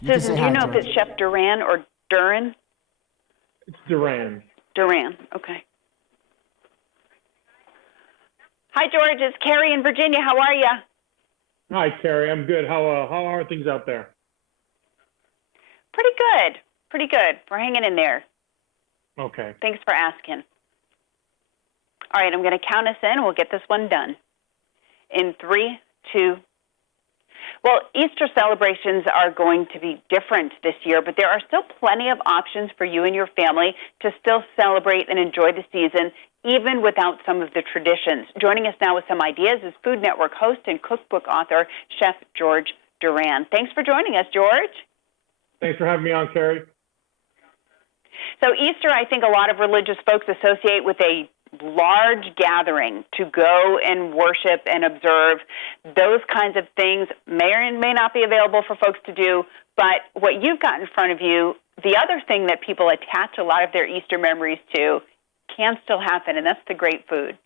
You can Susan, say do you hi, know if George. it's Chef Duran or Duran? It's Duran. Duran, okay. Hi, George. It's Carrie in Virginia. How are you? Hi, Carrie. I'm good. How are things out there? Pretty good. Pretty good. We're hanging in there. Okay. Thanks for asking. All right, I'm going to count us in. We'll get this one done. In 3, 2. Well, Easter celebrations are going to be different this year, but there are still plenty of options for you and your family to still celebrate and enjoy the season, even without some of the traditions. Joining us now with some ideas is Food Network host and cookbook author, Chef George Duran. Thanks for joining us, George. Thanks for having me on, Carrie. So Easter, I think a lot of religious folks associate with a large gathering to go and worship and observe. Those kinds of things may or may not be available for folks to do, but what you've got in front of you, the other thing that people attach a lot of their Easter memories to can still happen, and that's the great food.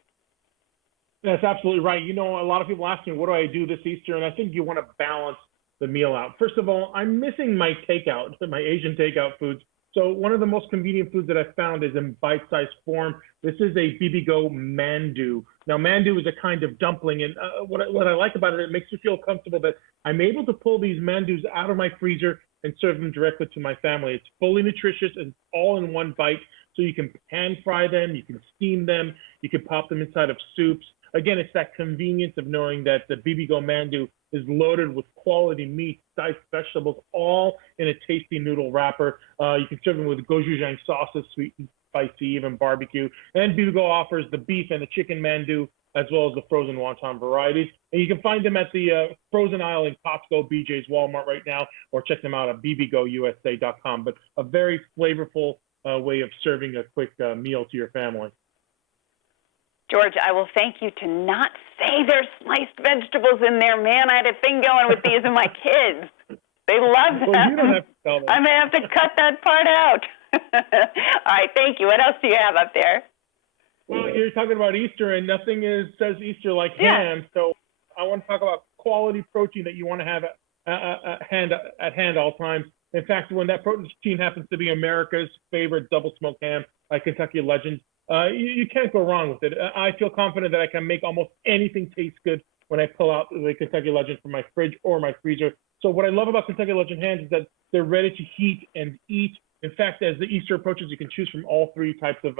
That's absolutely right. You know, a lot of people ask me, what do I do this Easter? And I think you want to balance the meal out. First of all, I'm missing my takeout, my Asian takeout foods. So one of the most convenient foods that I found is in bite-sized form. This is a bibigo mandu. Now, mandu is a kind of dumpling, and what I like about it, it makes me feel comfortable that I'm able to pull these mandus out of my freezer and serve them directly to my family. It's fully nutritious and all in one bite, so you can pan fry them, you can steam them, you can pop them inside of soups. Again, it's that convenience of knowing that the bibigo mandu is loaded with quality meat, diced vegetables, all in a tasty noodle wrapper. You can serve them with gochujang sauces, sweet and spicy, even barbecue. And bibigo offers the beef and the chicken mandu, as well as the frozen wonton varieties. And you can find them at the frozen aisle in Costco, BJ's, Walmart right now, or check them out at bbgousa.com. But a very flavorful way of serving a quick meal to your family. George, I will thank you to not say there's sliced vegetables in there. Man, I had a thing going with these and my kids. They love them. Well, you don't have to tell them. I may have to cut that part out. All right, thank you. What else do you have up there? Well, you're talking about Easter, and nothing says Easter like ham. So I want to talk about quality protein that you want to have at hand all times. In fact, when that protein happens to be America's favorite double smoked ham by Kentucky Legend, you can't go wrong with it. I feel confident that I can make almost anything taste good when I pull out the Kentucky Legend from my fridge or my freezer. So what I love about Kentucky Legend hams is that they're ready to heat and eat. In fact, as the Easter approaches, you can choose from all 3 types of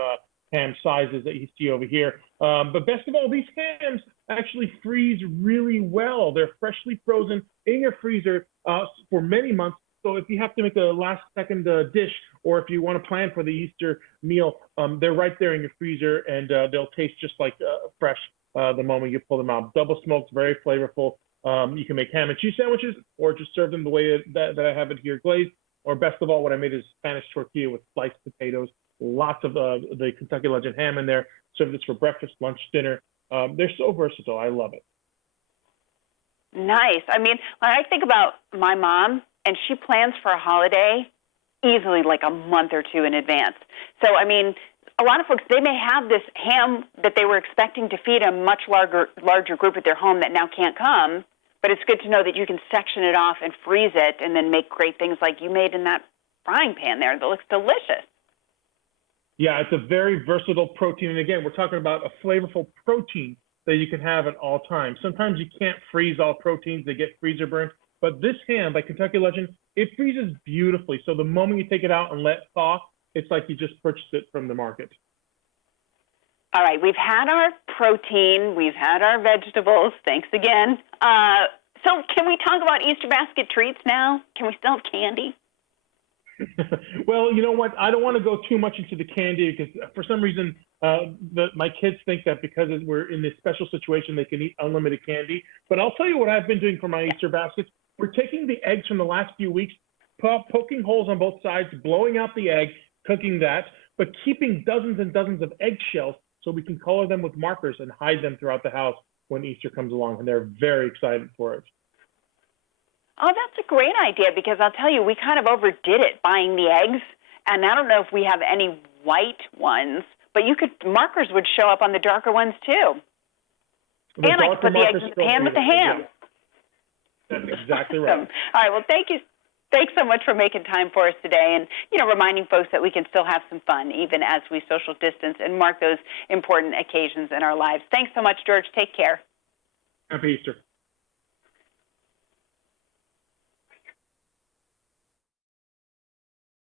ham sizes that you see over here. But best of all, these hams actually freeze really well. They're freshly frozen in your freezer for many months. So if you have to make a last-second dish, or if you want to plan for the Easter meal, they're right there in your freezer, and they'll taste just like fresh the moment you pull them out. Double smoked, very flavorful. You can make ham and cheese sandwiches, or just serve them the way that I have it here, glazed. Or best of all, what I made is Spanish tortilla with sliced potatoes, lots of the Kentucky Legend ham in there. Serve this for breakfast, lunch, dinner. They're so versatile. I love it. Nice. I mean, when I think about my mom, and she plans for a holiday easily like a month or 2 in advance. So, I mean, a lot of folks, they may have this ham that they were expecting to feed a much larger group at their home that now can't come, but it's good to know that you can section it off and freeze it and then make great things like you made in that frying pan there that looks delicious. Yeah, it's a very versatile protein. And again, we're talking about a flavorful protein that you can have at all times. Sometimes you can't freeze all proteins, they get freezer burnt. But this ham by Kentucky Legend, it freezes beautifully. So the moment you take it out and let it thaw, it's like you just purchased it from the market. All right, we've had our protein, we've had our vegetables. Thanks again. So can we talk about Easter basket treats now? Can we still have candy? Well, you know what? I don't want to go too much into the candy because for some reason, my kids think that because we're in this special situation, they can eat unlimited candy. But I'll tell you what I've been doing for my Easter baskets. We're taking the eggs from the last few weeks, poking holes on both sides, blowing out the egg, cooking that, but keeping dozens and dozens of eggshells so we can color them with markers and hide them throughout the house when Easter comes along. And they're very excited for it. Oh, that's a great idea because I'll tell you, we kind of overdid it buying the eggs. And I don't know if we have any white ones, but markers would show up on the darker ones too. And I could put the eggs in the pan with the ham. That's exactly right. All right, well, thank you Thanks so much for making time for us today and, reminding folks that we can still have some fun even as we social distance and mark those important occasions in our lives. Thanks so much, George. Take care. Happy Easter.